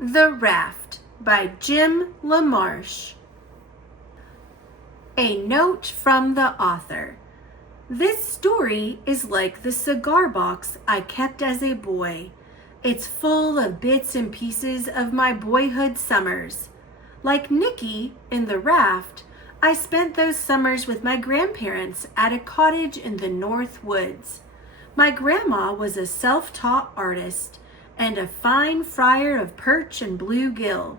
The Raft by Jim LaMarche. A note from the author. This story is like the cigar box I kept as a boy. It's full of bits and pieces of my boyhood summers. Like Nicky in The Raft, I spent those summers with my grandparents at a cottage in the North Woods. My grandma was a self-taught artist and a fine fryer of perch and bluegill.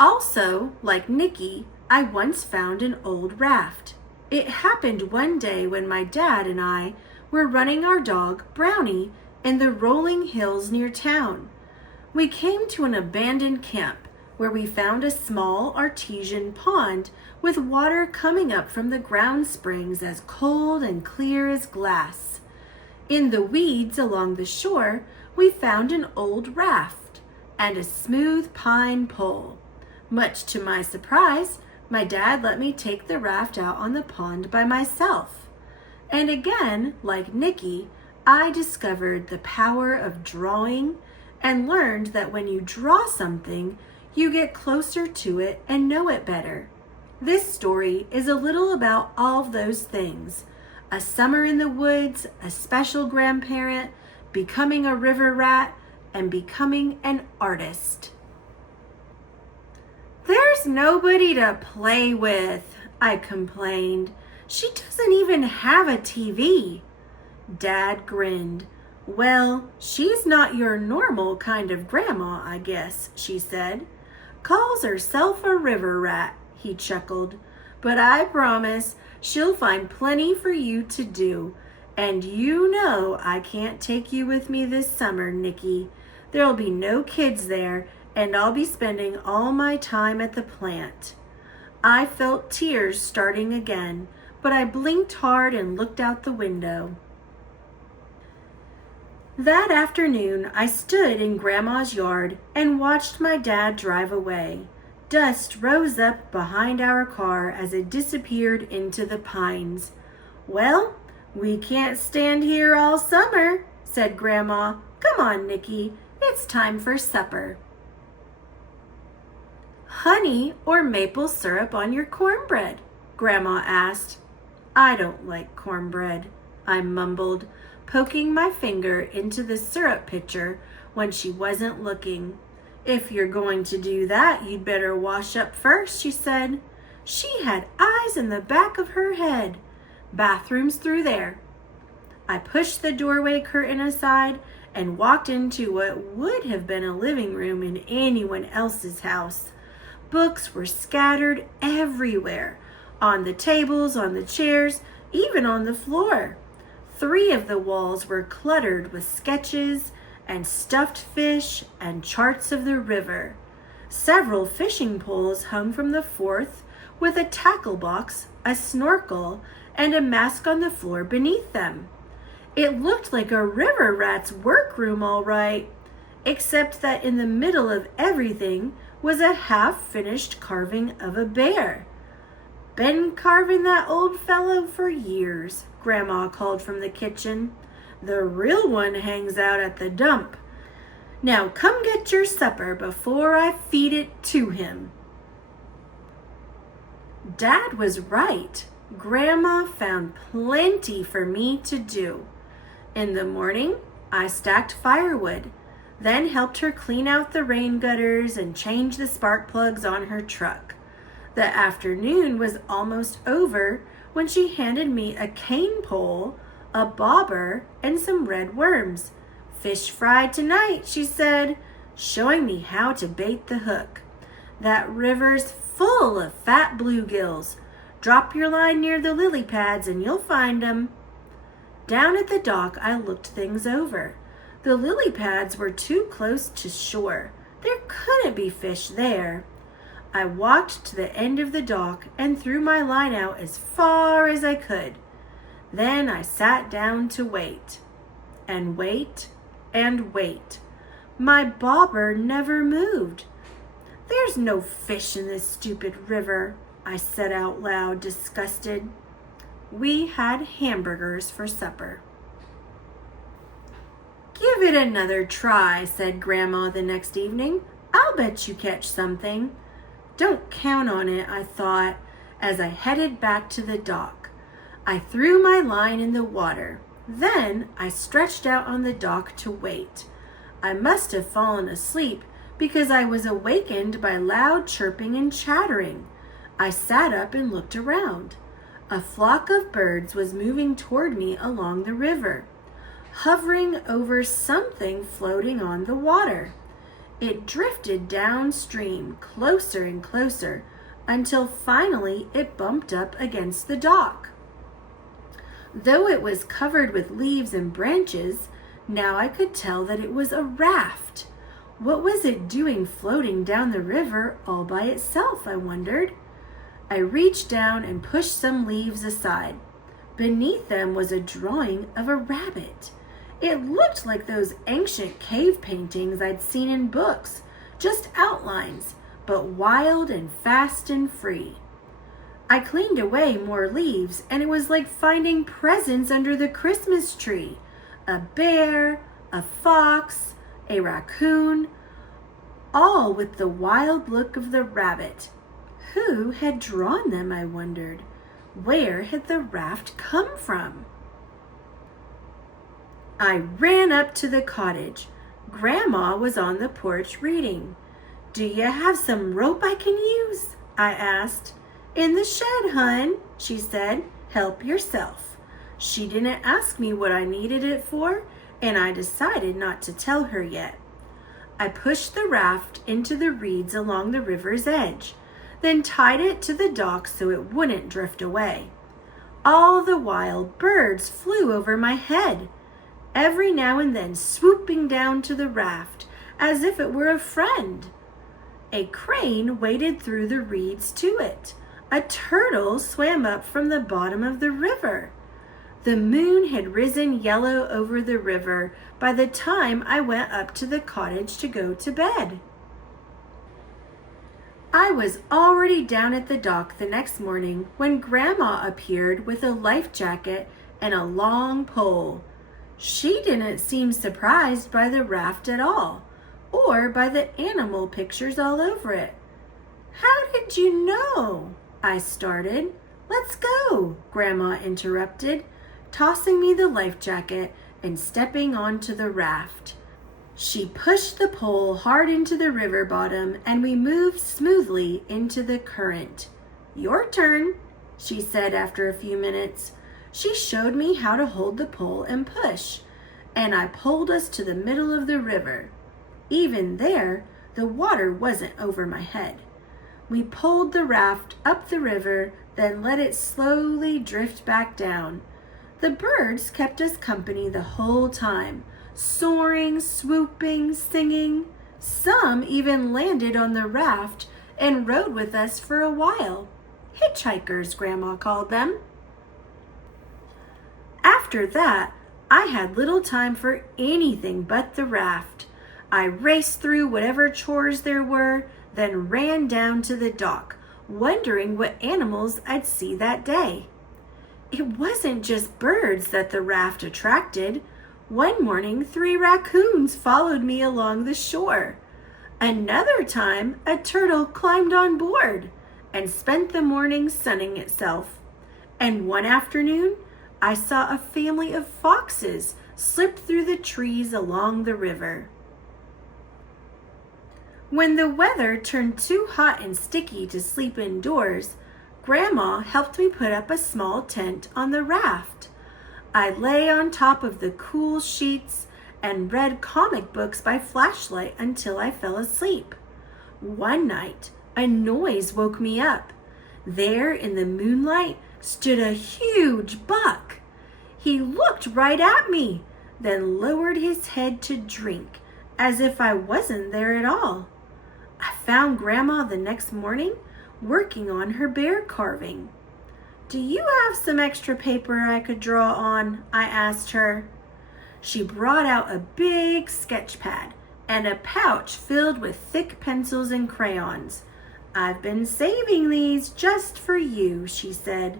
Also, like Nicky, I once found an old raft. It happened one day when my dad and I were running our dog, Brownie, in the rolling hills near town. We came to an abandoned camp where we found a small artesian pond with water coming up from the ground springs as cold and clear as glass. In the weeds along the shore, we found an old raft and a smooth pine pole. Much to my surprise, my dad let me take the raft out on the pond by myself. And again, like Nicky, I discovered the power of drawing and learned that when you draw something, you get closer to it and know it better. This story is a little about all of those things. A summer in the woods, a special grandparent, becoming a river rat, and becoming an artist. There's nobody to play with, I complained. She doesn't even have a TV. Dad grinned. Well, she's not your normal kind of grandma, I guess, she said. Calls herself a river rat, he chuckled. But I promise she'll find plenty for you to do. And you know I can't take you with me this summer, Nicky. There'll be no kids there, and I'll be spending all my time at the plant. I felt tears starting again, but I blinked hard and looked out the window. That afternoon, I stood in Grandma's yard and watched my dad drive away. Dust rose up behind our car as it disappeared into the pines. Well, we can't stand here all summer, said Grandma. Come on, Nicky, it's time for supper. Honey or maple syrup on your cornbread? Grandma asked. I don't like cornbread, I mumbled, poking my finger into the syrup pitcher when she wasn't looking. If you're going to do that, you'd better wash up first, she said. She had eyes in the back of her head. Bathroom's through there. I pushed the doorway curtain aside and walked into what would have been a living room in anyone else's house. Books were scattered everywhere, on the tables, on the chairs, even on the floor. 3 of the walls were cluttered with sketches and stuffed fish and charts of the river. Several fishing poles hung from the 4th with a tackle box, a snorkel, and a mask on the floor beneath them. It looked like a river rat's workroom, all right, except that in the middle of everything was a half-finished carving of a bear. Been carving that old fellow for years, Grandma called from the kitchen. The real one hangs out at the dump. Now come get your supper before I feed it to him. Dad was right. Grandma found plenty for me to do. In the morning, I stacked firewood, then helped her clean out the rain gutters and change the spark plugs on her truck. The afternoon was almost over when she handed me a cane pole, a bobber, and some red worms. Fish fried tonight, she said, showing me how to bait the hook. That river's full of fat bluegills. Drop your line near the lily pads and you'll find 'em. Down at the dock, I looked things over. The lily pads were too close to shore. There couldn't be fish there. I walked to the end of the dock and threw my line out as far as I could. Then I sat down to wait, and wait, and wait. My bobber never moved. There's no fish in this stupid river, I said out loud, disgusted. We had hamburgers for supper. Give it another try, said Grandma the next evening. I'll bet you catch something." "Don't count on it," I thought, as I headed back to the dock. I threw my line in the water. Then I stretched out on the dock to wait. I must have fallen asleep because I was awakened by loud chirping and chattering. I sat up and looked around. A flock of birds was moving toward me along the river, hovering over something floating on the water. It drifted downstream, closer and closer, until finally it bumped up against the dock. Though it was covered with leaves and branches, now I could tell that it was a raft. What was it doing floating down the river all by itself, I wondered. I reached down and pushed some leaves aside. Beneath them was a drawing of a rabbit. It looked like those ancient cave paintings I'd seen in books, just outlines, but wild and fast and free. I cleaned away more leaves, and it was like finding presents under the Christmas tree. A bear, a fox, a raccoon, all with the wild look of the rabbit. Who had drawn them, I wondered? Where had the raft come from? I ran up to the cottage. Grandma was on the porch reading. "Do you have some rope I can use?" I asked. "In the shed, hun," she said. "Help yourself." She didn't ask me what I needed it for, and I decided not to tell her yet. I pushed the raft into the reeds along the river's edge, then tied it to the dock so it wouldn't drift away. All the while, birds flew over my head, every now and then swooping down to the raft as if it were a friend. A crane waded through the reeds to it. A turtle swam up from the bottom of the river. The moon had risen yellow over the river by the time I went up to the cottage to go to bed. I was already down at the dock the next morning when Grandma appeared with a life jacket and a long pole. She didn't seem surprised by the raft at all, or by the animal pictures all over it. "How did you know?" I started. "Let's go," Grandma interrupted, tossing me the life jacket and stepping onto the raft. She pushed the pole hard into the river bottom, and we moved smoothly into the current. "Your turn," she said after a few minutes. She showed me how to hold the pole and push, and I pulled us to the middle of the river. Even there, the water wasn't over my head. We pulled the raft up the river, then let it slowly drift back down. The birds kept us company the whole time, soaring, swooping, singing. Some even landed on the raft and rode with us for a while. Hitchhikers, Grandma called them. After that, I had little time for anything but the raft. I raced through whatever chores there were, then ran down to the dock, wondering what animals I'd see that day. It wasn't just birds that the raft attracted. One morning, 3 raccoons followed me along the shore. Another time, a turtle climbed on board and spent the morning sunning itself. And one afternoon, I saw a family of foxes slip through the trees along the river. When the weather turned too hot and sticky to sleep indoors, Grandma helped me put up a small tent on the raft. I lay on top of the cool sheets and read comic books by flashlight until I fell asleep. One night, a noise woke me up. There in the moonlight stood a huge buck. He looked right at me, then lowered his head to drink, as if I wasn't there at all. I found Grandma the next morning working on her bear carving. "Do you have some extra paper I could draw on?" I asked her. She brought out a big sketch pad and a pouch filled with thick pencils and crayons. "I've been saving these just for you," she said.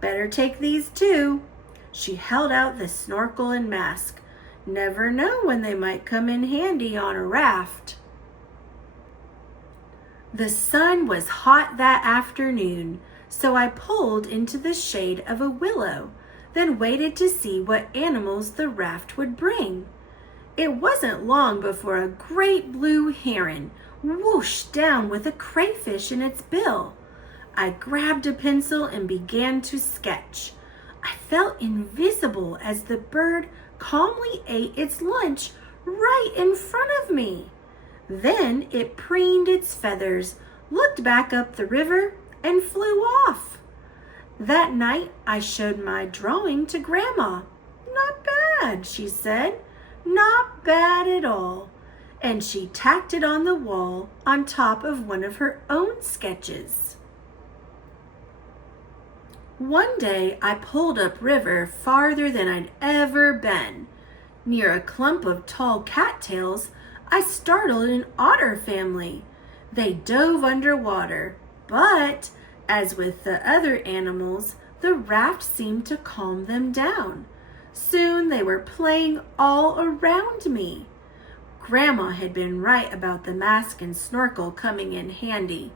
"Better take these too." She held out the snorkel and mask. "Never know when they might come in handy on a raft." The sun was hot that afternoon, so I pulled into the shade of a willow, then waited to see what animals the raft would bring. It wasn't long before a great blue heron whooshed down with a crayfish in its bill. I grabbed a pencil and began to sketch. I felt invisible as the bird calmly ate its lunch right in front of me. Then it preened its feathers, looked back up the river, and flew off. That night, I showed my drawing to Grandma. "Not bad," she said. "Not bad at all." And she tacked it on the wall on top of one of her own sketches. One day, I pulled upriver farther than I'd ever been. Near a clump of tall cattails, I startled an otter family. They dove underwater, but as with the other animals, the raft seemed to calm them down. Soon they were playing all around me. Grandma had been right about the mask and snorkel coming in handy.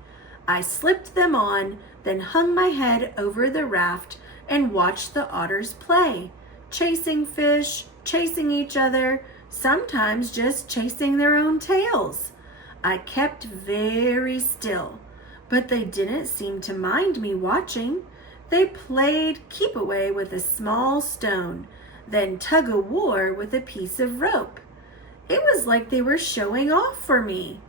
I slipped them on, then hung my head over the raft and watched the otters play, chasing fish, chasing each other, sometimes just chasing their own tails. I kept very still, but they didn't seem to mind me watching. They played keep away with a small stone, then tug of war with a piece of rope. It was like they were showing off for me.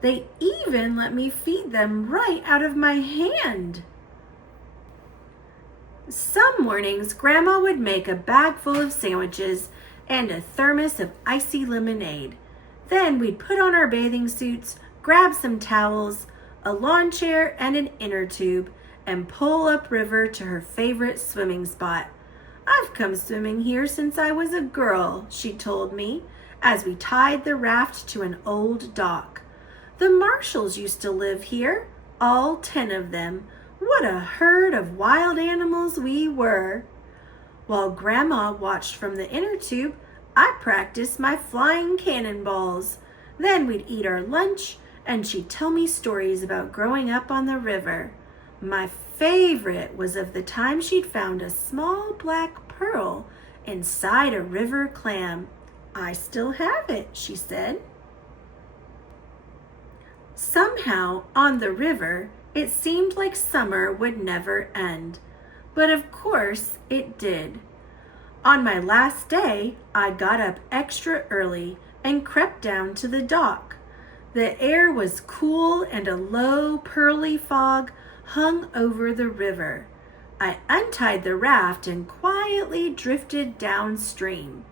They even let me feed them right out of my hand. Some mornings, Grandma would make a bag full of sandwiches and a thermos of icy lemonade. Then we'd put on our bathing suits, grab some towels, a lawn chair, and an inner tube, and pull upriver to her favorite swimming spot. "I've come swimming here since I was a girl," she told me, as we tied the raft to an old dock. "The Marshalls used to live here, all 10 of them. What a herd of wild animals we were." While Grandma watched from the inner tube, I practiced my flying cannonballs. Then we'd eat our lunch, and she'd tell me stories about growing up on the river. My favorite was of the time she'd found a small black pearl inside a river clam. "I still have it," she said. Somehow, on the river, it seemed like summer would never end. But of course, it did. On my last day, I got up extra early and crept down to the dock. The air was cool and a low, pearly fog hung over the river. I untied the raft and quietly drifted downstream.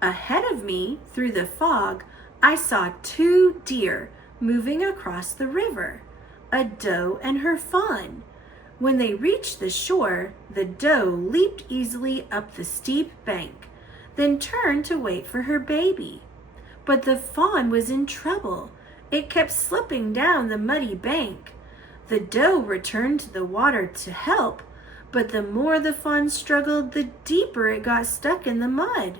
Ahead of me, through the fog, I saw 2 deer moving across the river, a doe and her fawn. When they reached the shore, the doe leaped easily up the steep bank, then turned to wait for her baby. But the fawn was in trouble. It kept slipping down the muddy bank. The doe returned to the water to help, but the more the fawn struggled, the deeper it got stuck in the mud.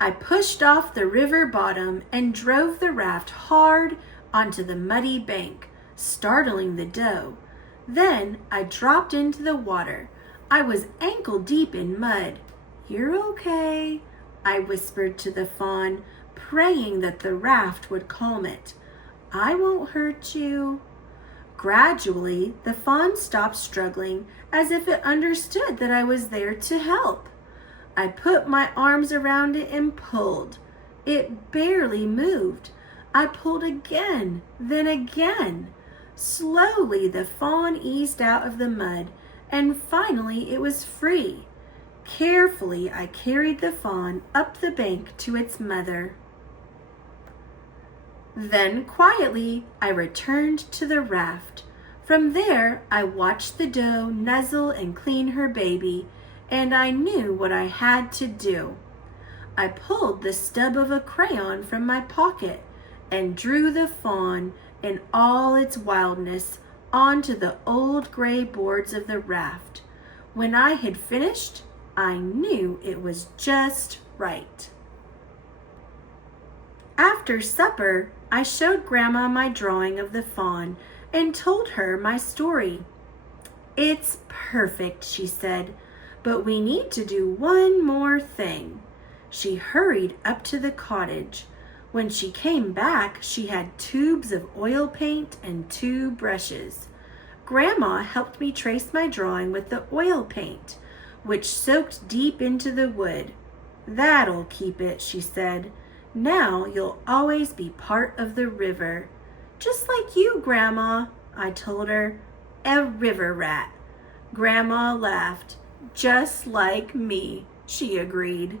I pushed off the river bottom and drove the raft hard onto the muddy bank, startling the doe. Then I dropped into the water. I was ankle deep in mud. "You're okay," I whispered to the fawn, praying that the raft would calm it. "I won't hurt you." Gradually, the fawn stopped struggling as if it understood that I was there to help. I put my arms around it and pulled. It barely moved. I pulled again, then again. Slowly, the fawn eased out of the mud, and finally it was free. Carefully, I carried the fawn up the bank to its mother. Then, quietly, I returned to the raft. From there, I watched the doe nuzzle and clean her baby, and I knew what I had to do. I pulled the stub of a crayon from my pocket and drew the fawn in all its wildness onto the old gray boards of the raft. When I had finished, I knew it was just right. After supper, I showed Grandma my drawing of the fawn and told her my story. "It's perfect," she said, "but we need to do one more thing." She hurried up to the cottage. When she came back, she had tubes of oil paint and 2 brushes. Grandma helped me trace my drawing with the oil paint, which soaked deep into the wood. "That'll keep it," she said. "Now you'll always be part of the river." "Just like you, Grandma," I told her. "A river rat." Grandma laughed. "Just like me," she agreed.